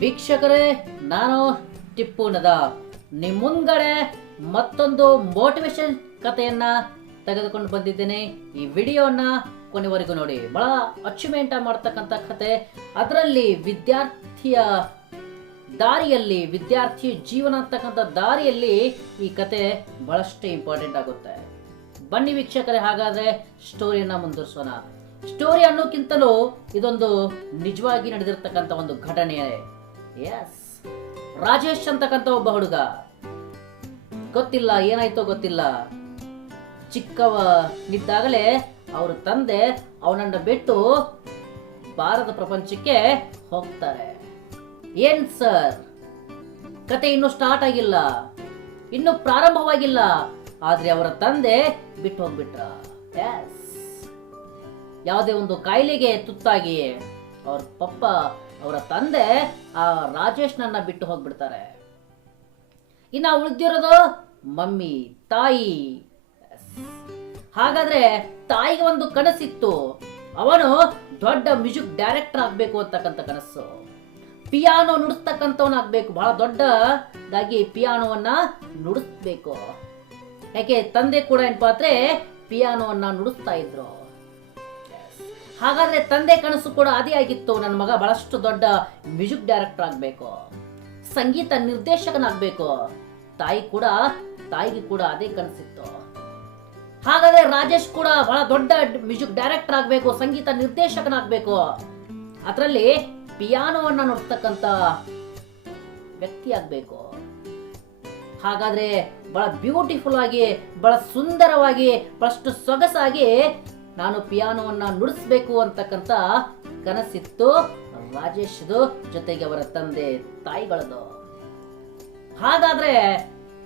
ವೀಕ್ಷಕರೇ, ನಾನು ಟಿಪ್ಪು ನದ ನಿಮ್ಮ ಮುಂದ್ಗಡೆ ಮತ್ತೊಂದು ಮೋಟಿವೇಶನ್ ಕಥೆಯನ್ನ ತೆಗೆದುಕೊಂಡು ಬಂದಿದ್ದೇನೆ. ಈ ವಿಡಿಯೋನ ಕೊನೆವರೆಗೂ ನೋಡಿ. ಬಹಳ ಅಚೀವ್ಮೆಂಟ್ ಮಾಡ್ತಕ್ಕಂಥ ಕತೆ. ಅದರಲ್ಲಿ ವಿದ್ಯಾರ್ಥಿಯ ದಾರಿಯಲ್ಲಿ, ವಿದ್ಯಾರ್ಥಿ ಜೀವನ ಅಂತಕ್ಕಂಥ ದಾರಿಯಲ್ಲಿ ಈ ಕತೆ ಬಹಳಷ್ಟು ಇಂಪಾರ್ಟೆಂಟ್ ಆಗುತ್ತೆ. ಬನ್ನಿ ವೀಕ್ಷಕರೇ, ಹಾಗಾದ್ರೆ ಸ್ಟೋರಿಯನ್ನ ಮುಂದುವರಿಸೋಣ. ಸ್ಟೋರಿ ಅನ್ನೋಕ್ಕಿಂತಲೂ ಇದೊಂದು ನಿಜವಾಗಿ ನಡೆದಿರ್ತಕ್ಕಂಥ ಒಂದು ಘಟನೆ. ಎಸ್, ರಾಜೇಶ್ ಅಂತಕ್ಕಂಥ ಒಬ್ಬ ಹುಡುಗ, ಗೊತ್ತಿಲ್ಲ ಏನಾಯ್ತೋ ಗೊತ್ತಿಲ್ಲ, ಚಿಕ್ಕವನಿದ್ದಾಗಲೇ ಅವ್ರ ತಂದೆ ಅವನನ್ನ ಬಿಟ್ಟು ಭಾರತ ಪ್ರಪಂಚಕ್ಕೆ ಹೋಗ್ತಾರೆ. ಏನ್ ಸರ್, ಕತೆ ಇನ್ನು ಸ್ಟಾರ್ಟ್ ಆಗಿಲ್ಲ, ಇನ್ನು ಪ್ರಾರಂಭವಾಗಿಲ್ಲ, ಆದ್ರೆ ಅವರ ತಂದೆ ಬಿಟ್ಟು ಹೋಗ್ಬಿಟ್ರ. ಎಸ್, ಯಾವುದೇ ಒಂದು ಕಾಯಿಲೆಗೆ ತುತ್ತಾಗಿ ಅವ್ರ ಪಪ್ಪ, ಅವರ ತಂದೆ ಆ ರಾಜೇಶ್ನನ್ನ ಬಿಟ್ಟು ಹೋಗ್ಬಿಡ್ತಾರೆ. ಇನ್ನ ಉಳಿದಿರೋದು ಮಮ್ಮಿ, ತಾಯಿ. ಹಾಗಾದ್ರೆ ತಾಯಿಗೆ ಒಂದು ಕನಸಿತ್ತು, ಅವನು ದೊಡ್ಡ ಮ್ಯೂಸಿಕ್ ಡೈರೆಕ್ಟರ್ ಆಗ್ಬೇಕು ಅಂತಕ್ಕಂಥ ಕನಸು. ಪಿಯಾನೋ ನುಡಿಸ್ತಕ್ಕಂಥವನಾಗ್ಬೇಕು, ಬಹಳ ದೊಡ್ಡದಾಗಿ ಪಿಯಾನೋವನ್ನ ನುಡಿಸ್ಬೇಕು. ಯಾಕೆ ತಂದೆ ಕೂಡ ಏನಪ್ಪಾ ಅಂದ್ರೆ ಪಿಯಾನೋವನ್ನ ನುಡಿಸ್ತಾ ಇದ್ರು. ಹಾಗಾದ್ರೆ ತಂದೆ ಕನಸು ಕೂಡ ಅದೇ ಆಗಿತ್ತು, ನನ್ನ ಮಗ ಬಹಳಷ್ಟು ದೊಡ್ಡ ಮ್ಯೂಸಿಕ್ ಡೈರೆಕ್ಟರ್ ಆಗ್ಬೇಕು, ಸಂಗೀತ ನಿರ್ದೇಶಕನಾಗ್ಬೇಕು. ತಾಯಿಗೆ ಕೂಡ ಅದೇ ಕನಸಿತ್ತು. ಹಾಗಾದ್ರೆ ರಾಜೇಶ್ ಕೂಡ ಬಹಳ ದೊಡ್ಡ ಮ್ಯೂಸಿಕ್ ಡೈರೆಕ್ಟರ್ ಆಗ್ಬೇಕು, ಸಂಗೀತ ನಿರ್ದೇಶಕನಾಗ್ಬೇಕು, ಅದರಲ್ಲಿ ಪಿಯಾನೋವನ್ನ ನುಡಿಸ್ತಕ್ಕಂತ ವ್ಯಕ್ತಿ ಆಗ್ಬೇಕು. ಹಾಗಾದ್ರೆ ಬಹಳ ಬ್ಯೂಟಿಫುಲ್ ಆಗಿ, ಬಹಳ ಸುಂದರವಾಗಿ, ಬಹಳಷ್ಟು ಸೊಗಸಾಗಿ ನಾನು ಪಿಯಾನೋವನ್ನ ನುಡಿಸ್ಬೇಕು ಅಂತಕ್ಕಂಥ ಕನಸಿತ್ತು ರಾಜೇಶ್ದು, ಜೊತೆಗೆ ಅವರ ತಂದೆ ತಾಯಿಗಳದು. ಹಾಗಾದ್ರೆ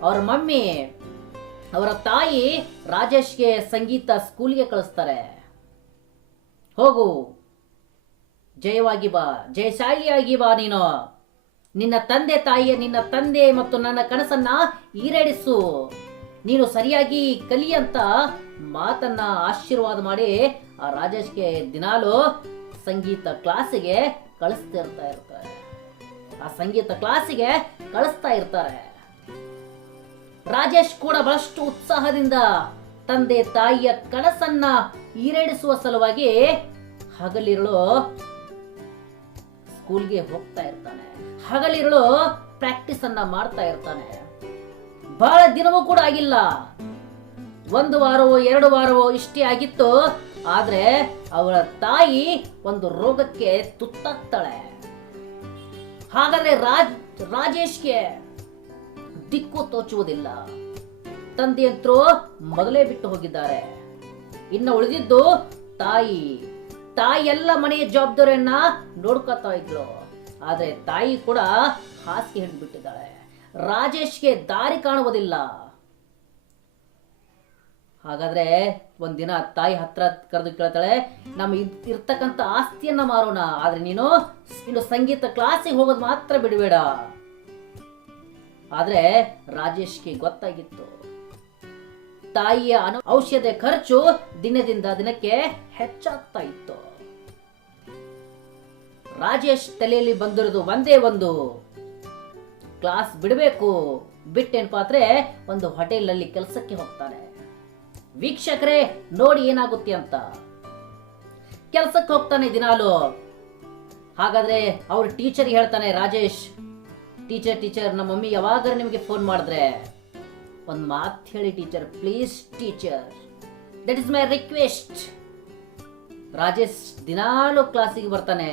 ಅವರ ಮಮ್ಮಿ, ಅವರ ತಾಯಿ ರಾಜೇಶ್ಗೆ ಸಂಗೀತ ಸ್ಕೂಲ್ಗೆ ಕಳಿಸ್ತಾರೆ. ಹೋಗು, ಜಯವಾಗಿ ಬಾ, ಜಯಶಾಲಿಯಾಗಿ ಬಾ, ನೀನು ನಿನ್ನ ತಂದೆ ಮತ್ತು ನನ್ನ ಕನಸನ್ನ ಈಡೇರಿಸು, ನೀನು ಸರಿಯಾಗಿ ಕಲಿ ಅಂತ ಮಾತನ್ನ ಆಶೀರ್ವಾದ ಮಾಡಿ ಆ ರಾಜೇಶ್ಗೆ ದಿನಾಲು ಸಂಗೀತ ಕ್ಲಾಸಿಗೆ ಕಳಿಸ್ತಾ ಇರ್ತಾರೆ. ಆ ಸಂಗೀತ ಕ್ಲಾಸಿಗೆ ಕಳಿಸ್ತಾ ಇರ್ತಾರೆ. ರಾಜೇಶ್ ಕೂಡ ಬಹಳಷ್ಟು ಉತ್ಸಾಹದಿಂದ ತಂದೆ ತಾಯಿಯ ಕನಸನ್ನ ಈಡೇರಿಸುವ ಸಲುವಾಗಿ ಹಗಲಿರುಳು ಸ್ಕೂಲ್ಗೆ ಹೋಗ್ತಾ ಇರ್ತಾನೆ, ಹಗಲಿರುಳು ಪ್ರಾಕ್ಟೀಸ್ ಅನ್ನ ಮಾಡ್ತಾ ಇರ್ತಾನೆ. ಬಹಳ ದಿನವೂ ಕೂಡ ಆಗಿಲ್ಲ, 1 ವಾರವೋ 2 ವಾರವೋ ಇಷ್ಟೇ ಆಗಿತ್ತು. ಆದ್ರೆ ಅವಳ ತಾಯಿ ಒಂದು ರೋಗಕ್ಕೆ ತುತ್ತಾಗ್ತಾಳೆ. ಹಾಗಾದ್ರೆ ರಾಜೇಶ್ಗೆ ದಿಕ್ಕು ತೋಚುವುದಿಲ್ಲ. ತಂದೆಯಂತರೂ ಮೊದಲೇ ಬಿಟ್ಟು ಹೋಗಿದ್ದಾರೆ. ಇನ್ನು ಉಳಿದಿದ್ದು ತಾಯಿ ಎಲ್ಲ ಮನೆಯ ಜವಾಬ್ದಾರಿಯನ್ನ ನೋಡ್ಕೊತಾ ಇದ್ರು. ಆದ್ರೆ ತಾಯಿ ಕೂಡ ಹಾಸಿಗೆ ಹಿಡಿದು ಬಿಟ್ಟಿದ್ದಾಳೆ. ರಾಜೇಶ್ಗೆ ದಾರಿ ಕಾಣುವುದಿಲ್ಲ. ಹಾಗಾದ್ರೆ ಒಂದಿನ ತಾಯಿ ಹತ್ರ ಕರೆದು ಕೇಳ್ತಾಳೆ, ನಮ್ಮ ಇರ್ತಕ್ಕಂಥ ಆಸ್ತಿಯನ್ನ ಮಾರೋಣ, ಆದ್ರೆ ನೀನು ಸಂಗೀತ ಕ್ಲಾಸಿಗೆ ಹೋಗೋದು ಮಾತ್ರ ಬಿಡಬೇಡ. ಆದ್ರೆ ರಾಜೇಶ್ಗೆ ಗೊತ್ತಾಗಿತ್ತು, ತಾಯಿಯ ಔಷಧ ಖರ್ಚು ದಿನದಿಂದ ದಿನಕ್ಕೆ ಹೆಚ್ಚಾಗ್ತಾ ಇತ್ತು. ರಾಜೇಶ್ ತಲೆಯಲ್ಲಿ ಬಂದಿರೋದು ಒಂದೇ ಒಂದು, ಕ್ಲಾಸ್ ಬಿಡಬೇಕು. ಬಿಟ್ಟೇನಪ್ಪ ಅಂದ್ರೆ ಒಂದು ಹೋಟೆಲ್ ಅಲ್ಲಿ ಕೆಲಸಕ್ಕೆ ಹೋಗ್ತಾನೆ. ವೀಕ್ಷಕರೇ ನೋಡಿ ಏನಾಗುತ್ತೆ ಅಂತ. ಕೆಲಸಕ್ಕೆ ಹೋಗ್ತಾನೆ ದಿನಾಲು. ಹಾಗಾದ್ರೆ ಅವ್ರ ಟೀಚರ್ ಹೇಳ್ತಾನೆ, ರಾಜೇಶ್ ಟೀಚರ್ ನಮ್ಮ ಮಮ್ಮಿ ಯಾವಾಗ ನಿಮಗೆ ಫೋನ್ ಮಾಡಿದ್ರೆ ಒಂದು ಮಾತು ಹೇಳಿ teacher, please teacher, that is my request. Rajesh ದಿನಾಲು ಕ್ಲಾಸಿಗೆ ಬರ್ತಾನೆ,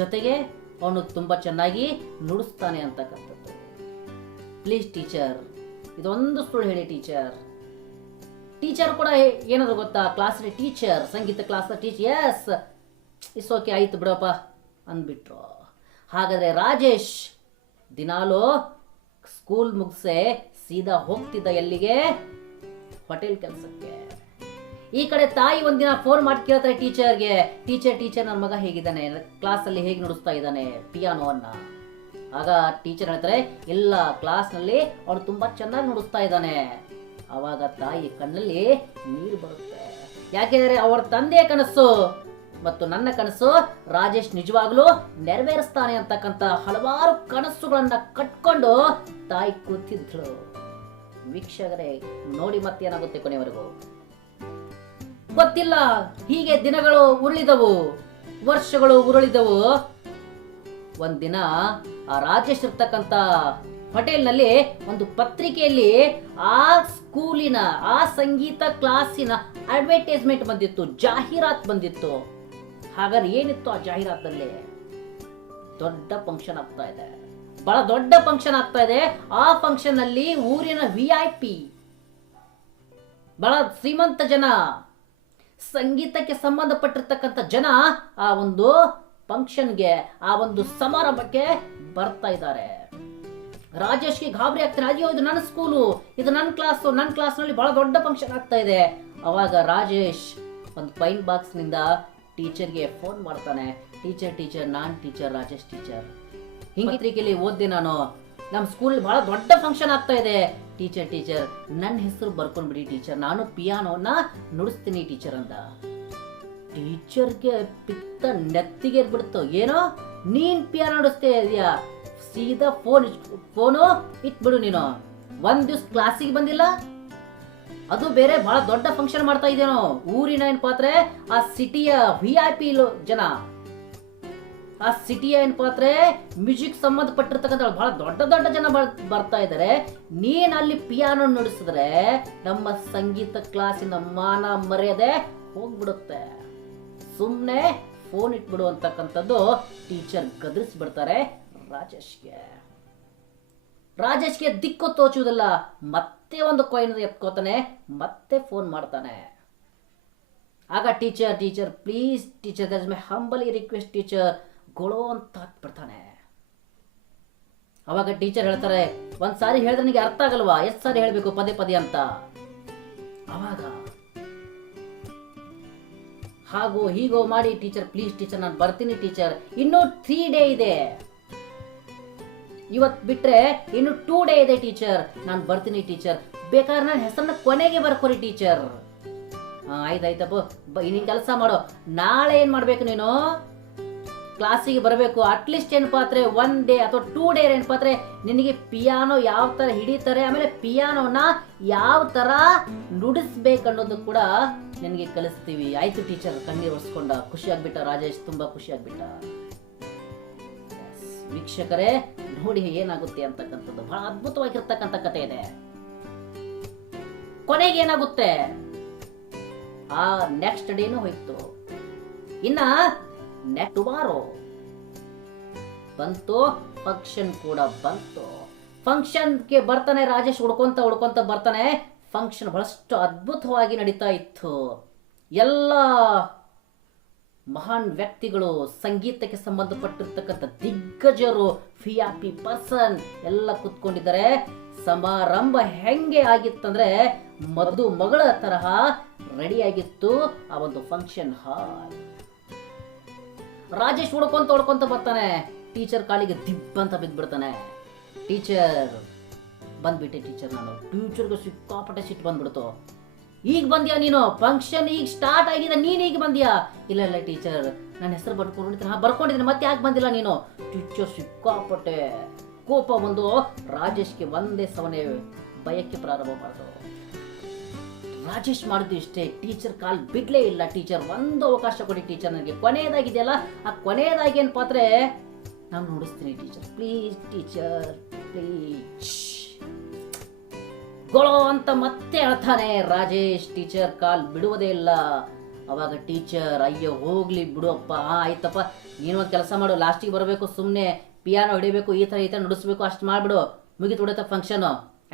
ಜೊತೆಗೆ ಅವನು ತುಂಬಾ ಚೆನ್ನಾಗಿ ನುಡಿಸ್ತಾನೆ ಅಂತಕ್ಕಂಥದ್ದು. ಪ್ಲೀಸ್ ಟೀಚರ್, ಇದೊಂದು ಸುಳ್ಳು ಹೇಳಿ ಟೀಚರ್. ಟೀಚರ್ ಕೂಡ ಏನಾದ್ರು ಗೊತ್ತಾ, ಕ್ಲಾಸ್ ಟೀಚರ್, ಸಂಗೀತ class teacher, yes it's okay, ಆಯ್ತು ಬಿಡಪ್ಪ ಅಂದ್ಬಿಟ್ರು. ಹಾಗಾದ್ರೆ ರಾಜೇಶ್ ದಿನಾಲು ಸ್ಕೂಲ್ ಮುಗಿಸೆ ಸೀದಾ ಹೋಗ್ತಿದ್ದ ಎಲ್ಲಿಗೆ, ಹೋಟೆಲ್ ಕೆಲಸಕ್ಕೆ. ಈ ಕಡೆ ತಾಯಿ ಒಂದಿನ ಫೋನ್ ಮಾಡಿ ಕೇಳ್ತಾರೆ ಟೀಚರ್ಗೆ, ಟೀಚರ್ ನನ್ನ ಮಗ ಹೇಗಿದ್ದಾನೆ, ಕ್ಲಾಸ್ ಅಲ್ಲಿ ಹೇಗೆ ನುಡಿಸ್ತಾ ಇದ್ದಾನೆ ಪಿಯಾನೋವನ್ನ. ಆಗ ಟೀಚರ್ ಹೇಳ್ತಾರೆ, ಇಲ್ಲ ಕ್ಲಾಸ್ ನಲ್ಲಿ ಅವನು ತುಂಬಾ ಚೆನ್ನಾಗಿ ನುಡಿಸ್ತಾ ಇದ್ದಾನೆ. ಅವಾಗ ತಾಯಿ ಕಣ್ಣಲ್ಲಿ ನೀರು ಬರುತ್ತೆ. ಯಾಕೆಂದ್ರೆ ಅವರ ತಂದೆಯ ಕನಸು ಮತ್ತು ನನ್ನ ಕನಸು ರಾಜೇಶ್ ನಿಜವಾಗ್ಲೂ ನೆರವೇರಿಸ್ತಾನೆ ಅಂತಕ್ಕಂತ ಹಲವಾರು ಕನಸುಗಳನ್ನ ಕಟ್ಕೊಂಡು ತಾಯಿ ಕೂತಿದ್ಳು. ವೀಕ್ಷಕರೇ ನೋಡಿ ಮತ್ತೇನಾಗುತ್ತೆ ಕೊನೆವರೆಗೂ ಗೊತ್ತಿಲ್ಲ. ಹೀಗೆ ದಿನಗಳು ಉರುಳಿದವು, ವರ್ಷಗಳು ಉರುಳಿದವು. ಒಂದಿನ ಆ ರಾಜೇಶ್ ಇರ್ತಕ್ಕಂತ ಹೋಟೆಲ್ನಲ್ಲಿ ಒಂದು ಪತ್ರಿಕೆಯಲ್ಲಿ ಆ ಸ್ಕೂಲಿನ ಆ ಸಂಗೀತ ಕ್ಲಾಸಿನ ಅಡ್ವರ್ಟೈಸ್ಮೆಂಟ್ ಬಂದಿತ್ತು, ಜಾಹೀರಾತ್ ಬಂದಿತ್ತು. ಹಾಗಾದ್ರೆ ಏನಿತ್ತು ಆ ಜಾಹೀರಾತಲ್ಲಿ? ದೊಡ್ಡ ಫಂಕ್ಷನ್ ಆಗ್ತಾ ಇದೆ, ಬಹಳ ದೊಡ್ಡ ಫಂಕ್ಷನ್ ಆಗ್ತಾ ಇದೆ. ಆ ಫಂಕ್ಷನ್ ಅಲ್ಲಿ ಊರಿನ VIP, ಬಹಳ ಶ್ರೀಮಂತ ಜನ, ಸಂಗೀತಕ್ಕೆ ಸಂಬಂಧಪಟ್ಟಿರ್ತಕ್ಕಂಥ ಜನ ಆ ಒಂದು ಫಂಕ್ಷನ್ಗೆ, ಆ ಒಂದು ಸಮಾರಂಭಕ್ಕೆ ಬರ್ತಾ ಇದ್ದಾರೆ. ರಾಜೇಶ್ಗೆ ಗಾಬರಿ ಆಗ್ತಾನೆ. ಅಯ್ಯೋ, ಇದು ನನ್ನ ಸ್ಕೂಲು, ಇದು ನನ್ನ ಕ್ಲಾಸ್ನಲ್ಲಿ ಬಹಳ ದೊಡ್ಡ ಫಂಕ್ಷನ್ ಆಗ್ತಾ ಇದೆ. ಅವಾಗ ರಾಜೇಶ್ ಒಂದು ಪೈನ್ ಬಾಕ್ಸ್ ನಿಂದ ಟೀಚರ್ಗೆ ಫೋನ್ ಮಾಡ್ತಾನೆ. ಟೀಚರ್ ನಾನ್ ಟೀಚರ್, ರಾಜೇಶ್ ಟೀಚರ್. ಹಿಂಗೆ ಪತ್ರಿಕೆಯಲ್ಲಿ ಓದ್ದೆ ನಾನು, ನಮ್ಮ ಸ್ಕೂಲ್ ಬಹಳ ದೊಡ್ಡ ಫಂಕ್ಷನ್ ಆಗ್ತಾ ಇದೆ. ಟೀಚರ್ ನನ್ನ ಹೆಸರು ಬರ್ಕೊಂಡ್ಬಿಡಿ ಟೀಚರ್, ನಾನು ಪಿಯಾನೋನ ನುಡಿಸ್ತೀನಿ ಟೀಚರ್ ಅಂದ. ಟೀಚರ್ಗೆ ಪಿತ್ತ ನೆತ್ತಿಗೆ ಬಿಡ್ತು. ಏನೋ ನೀನ್ ಪಿಯಾನೋ ನುಡಿಸ್ತಾ ಇದೀಯಾ? ಸೀದಾ ಫೋನು ಇಟ್ಬಿಡು. ನೀನು ಒಂದ್ ದಿವ್ಸ ಕ್ಲಾಸಿಗೆ ಬಂದಿಲ್ಲ, ಅದು ಬೇರೆ ಬಹಳ ದೊಡ್ಡ ಫಂಕ್ಷನ್ ಮಾಡ್ತಾ ಇದೇನೋ. ಊರಿನ ಏನಪ್ಪಾ ಅಂದ್ರೆ ಆ ಸಿಟಿಯ VIP ಜನ, ಆ ಸಿಟಿಯ ಏನಪ್ಪಾ ಅಂದ್ರೆ ಮ್ಯೂಸಿಕ್ ಸಂಬಂಧಪಟ್ಟಿರ್ತಕ್ಕಂಥ ಬಹಳ ದೊಡ್ಡ ಜನ ಬರ್ತಾ ಇದ್ದಾರೆ. ನೀನ್ ಅಲ್ಲಿ ಪಿಯಾನೋ ನುಡಿಸಿದ್ರೆ ನಮ್ಮ ಸಂಗೀತ ಕ್ಲಾಸಿನ ಮಾನ ಮರ್ಯಾದೆ ಹೋಗ್ಬಿಡುತ್ತೆ, ಸುಮ್ನೆ ಫೋನ್ ಇಟ್ಬಿಡು ಅಂತಕ್ಕಂಥದ್ದು ಟೀಚರ್ ಗದರಿಸಿ ಬಿಡ್ತಾರೆ ರಾಜೇಶ್ಗೆ ದಿಕ್ಕು ತೋಚುವುದಿಲ್ಲ. ಮತ್ತೆ ಒಂದು ಕಾಯಿನ್ ಎತ್ಕೋತಾನೆ, ಮತ್ತೆ ಫೋನ್ ಮಾಡ್ತಾನೆ. ಆಗ teacher please teacher, that is my humbly request teacher, ಗೊಳೋ ಅಂತ ಹಾಕ್ಬಿಡ್ತಾನೆ. ಅವಾಗ ಟೀಚರ್ ಹೇಳ್ತಾರೆ, ಒಂದ್ಸಾರಿ ಹೇಳಿದ್ರೆ ನನಗೆ ಅರ್ಥ ಆಗಲ್ವಾ, ಎಷ್ಟು ಸಾರಿ ಹೇಳ್ಬೇಕು ಪದೇ ಅಂತ. ಅವಾಗ ಹಾಗೋ ಹೀಗೋ ಮಾಡಿ ಟೀಚರ್ ಪ್ಲೀಸ್ ಟೀಚರ್ ನಾನು ಬರ್ತೀನಿ ಟೀಚರ್, ಇನ್ನೂ 3 ಡೇ ಇದೆ, ಇವತ್ ಬಿಟ್ರೆ ಇನ್ನು 2 ಡೇ ಇದೆ ಟೀಚರ್, ನಾನು ಬರ್ತೀನಿ ಟೀಚರ್, ಬೇಕಾದ್ರೆ ನನ್ನ ಹೆಸರನ್ನ ಕೊನೆಗೆ ಬರ್ಕೊರಿ ಟೀಚರ್. ಆಯ್ತಾಯ್ತಪ್ಪ, ನಿನ್ ಕೆಲಸ ಮಾಡೋ, ನಾಳೆ ಏನ್ ಮಾಡ್ಬೇಕು ನೀನು ಕ್ಲಾಸಿಗೆ ಬರಬೇಕು. ಅಟ್ಲೀಸ್ಟ್ ಏನಪ್ಪಾ ಅಂದ್ರೆ 1 ಡೇ ಅಥವಾ 2 ಡೇ ಏನಪ್ಪಾ ಅಂದ್ರೆ ನಿನಗೆ ಪಿಯಾನೋ ಯಾವ ತರ ಹಿಡಿತಾರೆ, ಆಮೇಲೆ ಪಿಯಾನೋನ ಯಾವ ತರ ನುಡಿಸ್ಬೇಕು ಅನ್ನೋದು ಕೂಡ ನಿನಗೆ ಕಲಿಸ್ತೀವಿ. ಆಯ್ತು ಟೀಚರ್. ಕಣ್ಣೀರು ಒರೆಸ್ಕೊಂಡ, ಖುಷಿ ಆಗ್ಬಿಟ್ಟ ರಾಜೇಶ್, ತುಂಬಾ ಖುಷಿ ಆಗ್ಬಿಟ್ಟ. ವೀಕ್ಷಕರೇ ನೋಡಿ ಏನಾಗುತ್ತೆ ಅಂತಕ್ಕಂಥದ್ದು ಬಹಳ ಅದ್ಭುತವಾಗಿರ್ತಕ್ಕಂಥ ಕಥೆ ಇದೆ. ಕೊನೆಗೆ ಏನಾಗುತ್ತೆ, ಆ ನೆಕ್ಸ್ಟ್ ಡೇನು ಹೋಯ್ತು. ಇನ್ನ ಟುಮಾರೋ ಬಂತು, ಫಂಕ್ಷನ್ ಕೂಡ ಬಂತು. ಫಂಕ್ಷನ್ಗೆ ಬರ್ತಾನೆ ರಾಜೇಶ್, ಹುಡ್ಕೊಂತ ಬರ್ತಾನೆ. ಫಂಕ್ಷನ್ ಬಹಳಷ್ಟು ಅದ್ಭುತವಾಗಿ ನಡೀತಾ ಇತ್ತು. ಎಲ್ಲ ಮಹಾನ್ ವ್ಯಕ್ತಿಗಳು, ಸಂಗೀತಕ್ಕೆ ಸಂಬಂಧಪಟ್ಟಿರ್ತಕ್ಕಂಥ ದಿಗ್ಗಜರು, VIP ಪರ್ಸನ್ ಎಲ್ಲ ಕುತ್ಕೊಂಡಿದ್ದಾರೆ. ಸಮಾರಂಭ ಹೆಂಗೆ ಆಗಿತ್ತಂದ್ರೆ ಮಧು ಮಗಳ ತರಹ ರೆಡಿ ಆಗಿತ್ತು ಆ ಒಂದು ಫಂಕ್ಷನ್ ಹಾಲ್. ರಾಜೇಶ್ ಹುಡ್ಕೊಂತ ಬರ್ತಾನೆ. ಟೀಚರ್ ಕಾಲಿಗೆ ದಿಬ್ಬಂತ ಬಿದ್ದ್ಬಿಡ್ತಾನೆ. ಟೀಚರ್ ಬಂದ್ಬಿಟ್ಟೆ ಟೀಚರ್, ನಾನು ಟೀಚರ್ಗೆ ಸಿಕ್ಕಾಪಟ್ಟೆ ಸಿಟ್ಟು ಬಂದ್ಬಿಡ್ತು. ಈಗ ಬಂದ್ಯಾ ನೀನು, ಫಂಕ್ಷನ್ ಈಗ ಸ್ಟಾರ್ಟ್ ಆಗಿದೆ, ನೀನ್ ಈಗ ಬಂದ್ಯಾ? ಇಲ್ಲ ಟೀಚರ್, ನನ್ನ ಹೆಸರು ಬರ್ಕೊಂಡಿದ್ದೀನಿ, ಮತ್ತೆ ಯಾಕೆ ಬಂದಿಲ್ಲ ನೀನು? ಟೀಚರ್ ಸಿಕ್ಕಾಪಟ್ಟೆ ಕೋಪ ಬಂದು ರಾಜೇಶ್ಗೆ ಒಂದೇ ಸವನೆ ಭಯಕ್ಕೆ ಪ್ರಾರಂಭ ಮಾಡಿದ್ರು. ರಾಜೇಶ್ ಮಾಡಿದ್ದು ಇಷ್ಟೇ, ಟೀಚರ್ ಕಾಲ್ ಬಿಡ್ಲೇ ಇಲ್ಲ. ಟೀಚರ್ ಒಂದು ಅವಕಾಶ ಕೊಡಿ ಟೀಚರ್, ನನಗೆ ಕೊನೆಯದಾಗಿದೆಯಲ್ಲ, ಆ ಕೊನೆಯದಾಗಿ ಏನ್ ಪಾತ್ರೆ ನಾನು ನೋಡಿಸ್ತೀನಿ ಟೀಚರ್, ಪ್ಲೀಸ್ ಟೀಚರ್ ಪ್ಲೀಸ್ ಗೊಳೋ ಅಂತ ಮತ್ತೆ ಹೇಳ್ತಾನೆ ರಾಜೇಶ್. ಟೀಚರ್ ಕಾಲ್ ಬಿಡುವುದೇ ಇಲ್ಲ. ಅವಾಗ ಟೀಚರ್ ಅಯ್ಯೋ ಹೋಗ್ಲಿ ಬಿಡುವಪ್ಪ, ಆಯ್ತಪ್ಪ ನೀನು ಒಂದು ಕೆಲಸ ಮಾಡು, ಲಾಸ್ಟಿಗೆ ಬರಬೇಕು, ಸುಮ್ಮನೆ ಪಿಯಾನೋ ಹಿಡಿಬೇಕು, ಈ ತರ ನುಡಿಸ್ಬೇಕು, ಅಷ್ಟು ಮಾಡ್ಬಿಡು, ಮುಗಿತು ಬಿಡುತ್ತ ಫಂಕ್ಷನ್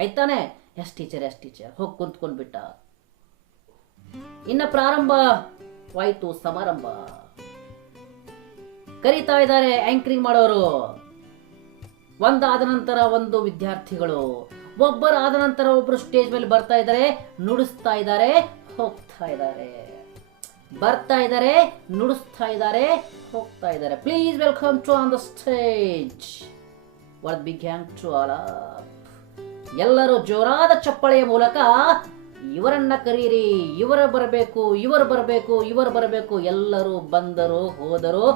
ಆಯ್ತಾನೆ. ಎಸ್ ಟೀಚರ್ ಹೋಗಿ ಕುಂತ್ಕೊಂಡ್ಬಿಟ್ಟ. ಇನ್ನ ಪ್ರಾರಂಭವಾಯ್ತು ಸಮಾರಂಭ. ಕರೀತಾ ಇದ್ದಾರೆ ಆಂಕರಿಂಗ್ ಮಾಡೋರು. ಒಂದಾದ ನಂತರ ಒಂದು ವಿದ್ಯಾರ್ಥಿಗಳು, ಒಬ್ಬರಾದ ನಂತರ ಒಬ್ರು ಸ್ಟೇಜ್ ಮೇಲೆ ಬರ್ತಾ ಇದ್ದಾರೆ, ನುಡಿಸ್ತಾ ಇದ್ದಾರೆ, ಹೋಗ್ತಾ ಇದ್ದಾರೆ, ಬರ್ತಾ ಇದ್ದಾರೆ, ನುಡಿಸ್ತಾ ಇದ್ದಾರೆ, ಹೋಗ್ತಾ ಇದ್ದಾರೆ. Please welcome to on the stage what began to all up. ಎಲ್ಲರೂ ಜೋರಾದ ಚಪ್ಪಳೆಯ ಮೂಲಕ ಇವರನ್ನ ಕರೀರಿ, ಇವರು ಬರಬೇಕು. ಎಲ್ಲರೂ ಬಂದರು, ಹೋದರು,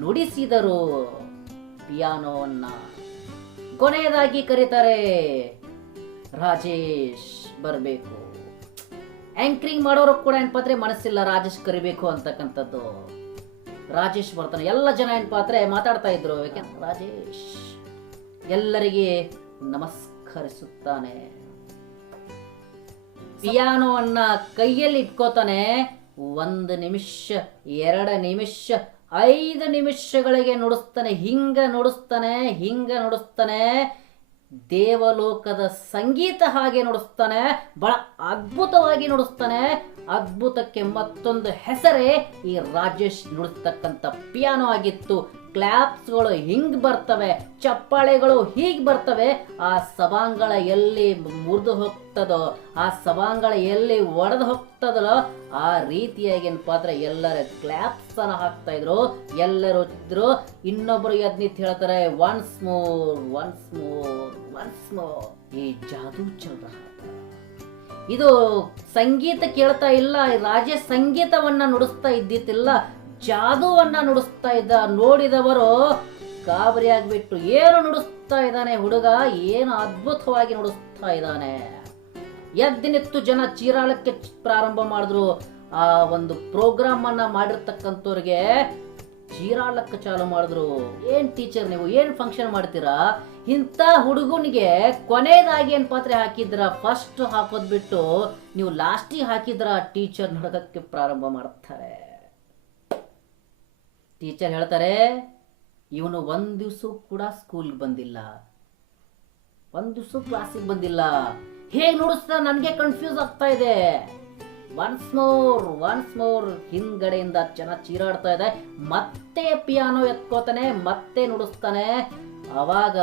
ನುಡಿಸಿದರು ಪಿಯಾನೋವನ್ನ. ಕೊನೆಯದಾಗಿ ಕರೀತಾರೆ, ರಾಜೇಶ್ ಬರಬೇಕು. ಆಂಕರಿಂಗ್ ಮಾಡೋರು ಕೂಡ ಏನಪಾತ್ರೆ ಮನಸ್ಸಿಲ್ಲ ರಾಜೇಶ್ ಕರಿಬೇಕು ಅಂತಕ್ಕಂಥದ್ದು. ರಾಜೇಶ್ ಬರ್ತಾನೆ, ಎಲ್ಲ ಜನ ಏನಪಾತ್ರೆ ಮಾತಾಡ್ತಾ ಇದ್ರು. ರಾಜೇಶ್ ಎಲ್ಲರಿಗೆ ನಮಸ್ಕರಿಸುತ್ತಾನೆ, ಪಿಯಾನೋವನ್ನ ಕೈಯಲ್ಲಿ ಇಟ್ಕೋತಾನೆ. 1 ನಿಮಿಷ, 2 ನಿಮಿಷ, 5 ನಿಮಿಷಗಳಿಗೆ ನುಡಿಸ್ತಾನೆ. ಹಿಂಗ ನುಡಿಸ್ತಾನೆ. ದೇವಲೋಕದ ಸಂಗೀತ ಹಾಗೆ ನುಡಿಸ್ತಾನೆ. ಬಹಳ ಅದ್ಭುತವಾಗಿ ನುಡಿಸ್ತಾನೆ. ಅದ್ಭುತಕ್ಕೆ ಮತ್ತೊಂದು ಹೆಸರೇ ಈ ರಾಜೇಶ್ ನುಡಿಸ್ತಕ್ಕಂಥ ಪಿಯಾನೋ ಆಗಿತ್ತು. ಕ್ಲಾಪ್ಸ್ಗಳು ಹಿಂಗ್ ಬರ್ತವೆ, ಚಪ್ಪಾಳೆಗಳು ಹೀಗ್ ಬರ್ತವೆ. ಆ ಸಭಾಂಗಳ ಎಲ್ಲಿ ಮುರಿದು ಹೋಗ್ತದೋ, ಆ ಸಭಾಂಗಳ ಎಲ್ಲಿ ಒಡೆದು ಹೋಗ್ತದೋ ಆ ರೀತಿಯಾಗಿ ಏನಪ್ಪಾ ಅಂದ್ರೆ ಎಲ್ಲರ ಕ್ಲಾಪ್ಸ್ ಅನ್ನ ಹಾಕ್ತಾ ಇದ್ರು. ಎಲ್ಲರೂ ಇದ್ರು. ಇನ್ನೊಬ್ರು ಎದ್ನಿತ್ ಹೇಳ್ತಾರೆ, ಒನ್ಸ್ ಮೋರ್. ಈ ಜಾದೂ ಚಲ್ ರಹಾ ಥಾ. ಇದು ಸಂಗೀತ ಕೇಳ್ತಾ ಇಲ್ಲ, ರಾಜೇಶ್ ಸಂಗೀತವನ್ನ ನುಡಿಸ್ತಾ ಇದ್ದಿತ್ತಿಲ್ಲ, ಜಾದೂವನ್ನ ನುಡಿಸ್ತಾ ಇದ್ದ. ನೋಡಿದವರು ಗಾಬರಿ ಆಗ್ಬಿಟ್ಟು, ಏನು ನುಡಿಸ್ತಾ ಇದ್ದಾನೆ ಹುಡುಗ, ಏನು ಅದ್ಭುತವಾಗಿ ನುಡಿಸ್ತಾ ಇದ್ದಾನೆ. ಎದ್ದಿನಿತ್ತು ಜನ ಚೀರಾಳಕ್ಕೆ ಪ್ರಾರಂಭ ಮಾಡಿದ್ರು. ಆ ಒಂದು ಪ್ರೋಗ್ರಾಮ್ ಅನ್ನ ಮಾಡಿರ್ತಕ್ಕಂಥವ್ರಿಗೆ ಚೀರಾಳಕ್ಕೆ ಚಾಲು ಮಾಡಿದ್ರು. ಏನ್ ಟೀಚರ್ ನೀವು, ಏನ್ ಫಂಕ್ಷನ್ ಮಾಡ್ತೀರಾ, ಇಂಥ ಹುಡುಗನಿಗೆ ಕೊನೆಯದಾಗಿ ಏನ್ ಪಾತ್ರೆ ಹಾಕಿದ್ರ, ಫಸ್ಟ್ ಹಾಕೋದ್ ಬಿಟ್ಟು ನೀವು ಲಾಸ್ಟಿಗೆ ಹಾಕಿದ್ರ, ಟೀಚರ್ ನಡಗಕ್ಕೆ ಪ್ರಾರಂಭ ಮಾಡ್ತಾರೆ. ಟೀಚರ್ ಹೇಳ್ತಾರೆ, ಇವನು 1 ದಿವಸ ಕೂಡ ಸ್ಕೂಲ್ಗೆ ಬಂದಿಲ್ಲ, 1 ದಿವಸ ಕ್ಲಾಸಿಗೆ ಬಂದಿಲ್ಲ, ಹೇಗೆ ನುಡಿಸ್ತಾ ನನಗೆ ಕನ್ಫ್ಯೂಸ್ ಆಗ್ತಾ ಇದೆ. Once more. ಹಿಂದ್ಗಡೆಯಿಂದ ಜನ ಚೀರಾಡ್ತಾ ಇದೆ. ಮತ್ತೆ ಪಿಯಾನೋ ಎತ್ಕೋತಾನೆ, ಮತ್ತೆ ನುಡಿಸ್ತಾನೆ. ಅವಾಗ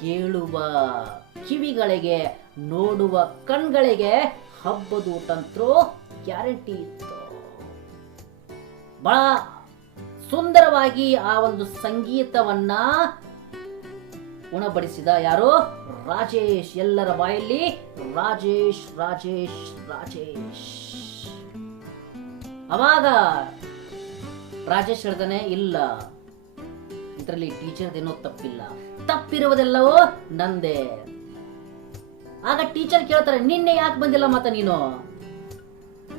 ಕೇಳುವ ಕಿವಿಗಳಿಗೆ, ನೋಡುವ ಕಣ್ಗಳಿಗೆ ಹಬ್ಬದ ಊಟಂತ್ರು ಗ್ಯಾರಂಟಿ ಇತ್ತು. ಬಹಳ ಸುಂದರವಾಗಿ ಆ ಒಂದು ಸಂಗೀತವನ್ನ ಉಣಬಡಿಸಿದ ಯಾರು, ರಾಜೇಶ್. ಎಲ್ಲರ ಬಾಯಲ್ಲಿ ರಾಜೇಶ್. ಅವಾಗ ರಾಜೇಶ್ ಹೇಳ್ತಾನೆ, ಇಲ್ಲ ಇದರಲ್ಲಿ ಟೀಚರ್ದೇನೋ ತಪ್ಪಿಲ್ಲ, ತಪ್ಪಿರುವುದೆಲ್ಲವೂ ನಂದೇ. ಆಗ ಟೀಚರ್ ಕೇಳ್ತಾರೆ, ನಿನ್ನೆ ಯಾಕೆ ಬಂದಿಲ್ಲ ಮತ್ತ ನೀನು,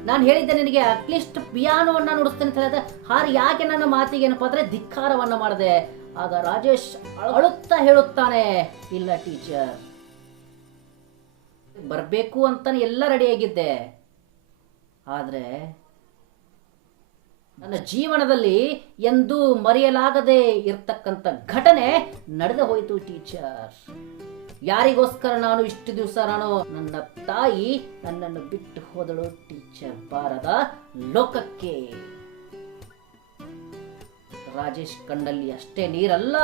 ನಾನು ಹೇಳಿದ್ದೆ ನಿನಗೆ ಅಟ್ಲೀಸ್ಟ್ ಪಿಯಾನೋವನ್ನ ನುಡಿಸ್ತೇನೆ ಅಂತ ಹೇಳಿದೆ, ಯಾಕೆ ನನ್ನ ಮಾತಿಗೆ ಏನಪ್ಪ ಅಂದ್ರೆ ಧಿಕ್ಕಾರವನ್ನ ಮಾಡಿದೆ. ಆಗ ರಾಜೇಶ್ ಅಳುತ್ತಾ ಹೇಳುತ್ತಾನೆ, ಇಲ್ಲ ಟೀಚರ್, ಬರ್ಬೇಕು ಅಂತಾನೆ ಎಲ್ಲ ರೆಡಿಯಾಗಿದ್ದೆ, ಆದ್ರೆ ನನ್ನ ಜೀವನದಲ್ಲಿ ಎಂದೂ ಮರೆಯಲಾಗದೆ ಇರ್ತಕ್ಕಂಥ ಘಟನೆ ನಡೆದು ಹೋಯಿತು ಟೀಚರ್. ಯಾರಿಗೋಸ್ಕರ ನಾನು ಇಷ್ಟು ದಿವಸ ನನ್ನ ತಾಯಿ ನನ್ನನ್ನು ಬಿಟ್ಟು ಹೋದಳು ಟೀಚರ್, ಬಾರದ ಲೋಕಕ್ಕೆ. ರಾಜೇಶ್ ಕಣ್ಣಲ್ಲಿ ಅಷ್ಟೇ ನೀರಲ್ಲ,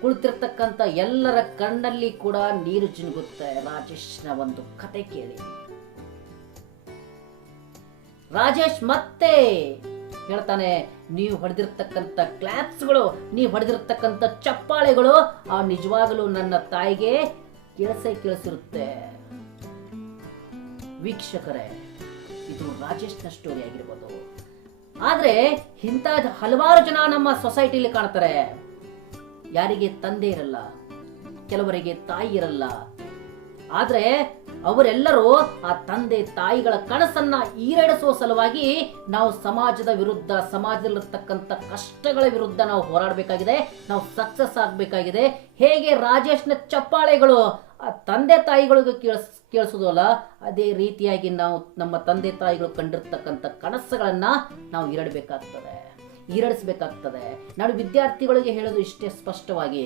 ಕುಳಿತಿರ್ತಕ್ಕಂಥ ಎಲ್ಲರ ಕಣ್ಣಲ್ಲಿ ಕೂಡ ನೀರು ಜಿನುಗುತ್ತೆ ರಾಜೇಶ್ನ ಒಂದು ಕತೆ ಕೇಳಿ. ರಾಜೇಶ್ ಮತ್ತೆ ಹೇಳ್ತಾನೆ, ನೀವು ಹೊಡೆದಿರ್ತಕ್ಕಂಥ ಕ್ಲಾಪ್ಸ್ಗಳು, ನೀವು ಹೊಡೆದಿರ್ತಕ್ಕಂಥ ಚಪ್ಪಾಳೆಗಳು ಆ ನಿಜವಾಗಲೂ ನನ್ನ ತಾಯಿಗೆ ಕೇಳಿಸಿರುತ್ತೆ. ವೀಕ್ಷಕರೇ, ಇದು ರಾಜೇಶ್ನ ಸ್ಟೋರಿ ಆಗಿರ್ಬೋದು. ಆದ್ರೆ ಇಂಥ ಹಲವಾರು ಜನ ನಮ್ಮ ಸೊಸೈಟಿಲಿ ಕಾಣ್ತಾರೆ. ಯಾರಿಗೆ ತಂದೆ ಇರಲ್ಲ, ಕೆಲವರಿಗೆ ತಾಯಿ ಇರಲ್ಲ. ಆದ್ರೆ ಅವರೆಲ್ಲರೂ ಆ ತಂದೆ ತಾಯಿಗಳ ಕನಸನ್ನ ಈಡೇರಿಸುವ ಸಲುವಾಗಿ ನಾವು ಸಮಾಜದ ವಿರುದ್ಧ, ಸಮಾಜದಲ್ಲಿರ್ತಕ್ಕಂಥ ಕಷ್ಟಗಳ ವಿರುದ್ಧ ನಾವು ಹೋರಾಡಬೇಕಾಗಿದೆ, ನಾವು ಸಕ್ಸಸ್ ಆಗಬೇಕಾಗಿದೆ. ಹೇಗೆ ರಾಜೇಶ್ನ ಚಪ್ಪಾಳೆಗಳು ಆ ತಂದೆ ತಾಯಿಗಳಿಗೂ ಕೇಳಿಸೋದಲ್ಲ, ಅದೇ ರೀತಿಯಾಗಿ ನಾವು ನಮ್ಮ ತಂದೆ ತಾಯಿಗಳು ಕಂಡಿರ್ತಕ್ಕಂಥ ಕನಸುಗಳನ್ನ ನಾವು ಈಡೇರಿಸಬೇಕಾಗ್ತದೆ. ನಾನು ವಿದ್ಯಾರ್ಥಿಗಳಿಗೆ ಹೇಳೋದು ಇಷ್ಟೇ ಸ್ಪಷ್ಟವಾಗಿ,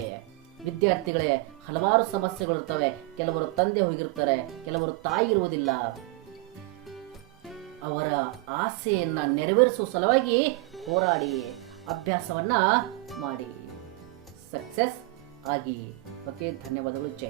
ವಿದ್ಯಾರ್ಥಿಗಳೇ, ಹಲವಾರು ಸಮಸ್ಯೆಗಳು ಇರ್ತವೆ. ಕೆಲವರು ತಂದೆ ಹೋಗಿರ್ತಾರೆ, ಕೆಲವರು ತಾಯಿ ಇರುವುದಿಲ್ಲ. ಅವರ ಆಸೆಯನ್ನ ನೆರವೇರಿಸುವ ಸಲುವಾಗಿ ಹೋರಾಡಿ, ಅಭ್ಯಾಸವನ್ನ ಮಾಡಿ, ಸಕ್ಸಸ್ ಆಗಿ. ಓಕೆ, ಧನ್ಯವಾದಗಳು. ಜೈ